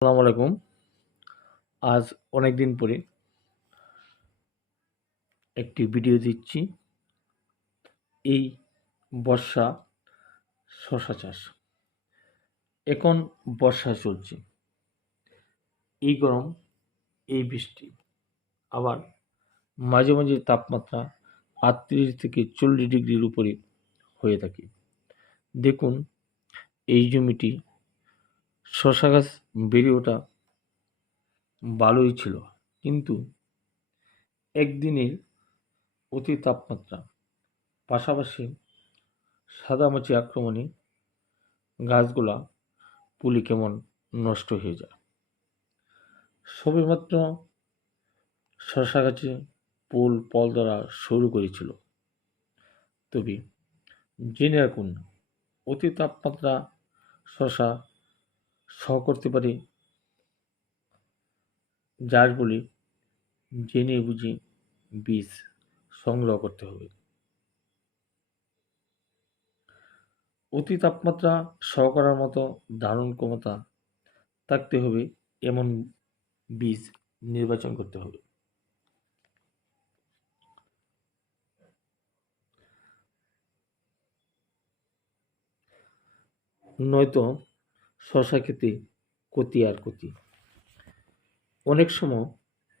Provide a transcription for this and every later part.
আসসালামু আলাইকুম। আজ অনেক দিন পরে একটি ভিডিও দিচ্ছি। এই বর্ষা শশা চাষ। এখন বর্ষা চলছে। এই গরম, এই বৃষ্টি, আবার মাঝে মাঝে তাপমাত্রা আটত্রিশ থেকে চল্লিশ ডিগ্রির উপরে হয়ে থাকে। দেখুন, এই জমিটি শশা গাছ বেড়ে ওঠা ভালোই ছিল, কিন্তু একদিনের অতি তাপমাত্রা, পাশাপাশি সাদামাছি আক্রমণে গাছগুলা পুলি কেমন নষ্ট হয়ে যায়। সবেমাত্র শশা গাছে ফুল, ফল ধরা শুরু করেছিল। তবে জেনে রাখুন, অতি তাপমাত্রা শশা সহ করতে পারে। যার বলে, জেনে বুঝে বীজ সংগ্রহ করতে হবে। অতি তাপমাত্রা সহ করার মতো ধারণ ক্ষমতা থাকতে হবে, এমন বীজ নির্বাচন করতে হবে। নয়তো শশা খেতে কতি আর কতি। অনেক সময়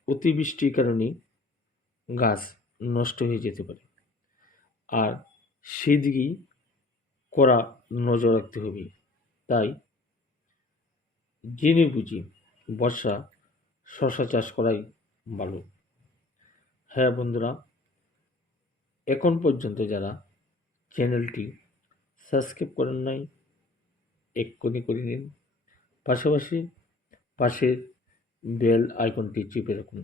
অতিবৃষ্টির কারণে গাছ নষ্ট হয়ে যেতে পারে। আর সেদিকেই করা নজর রাখতে হবে। তাই জেনে বুঝি বর্ষা শশা চাষ করাই ভালো। হ্যাঁ বন্ধুরা, এখন পর্যন্ত যারা চ্যানেলটি সাবস্ক্রাইব করেন নাই এক্ষুনি করে নিন। পাশাপাশি পাশের বেল আইকনটি চেপে রাখুন।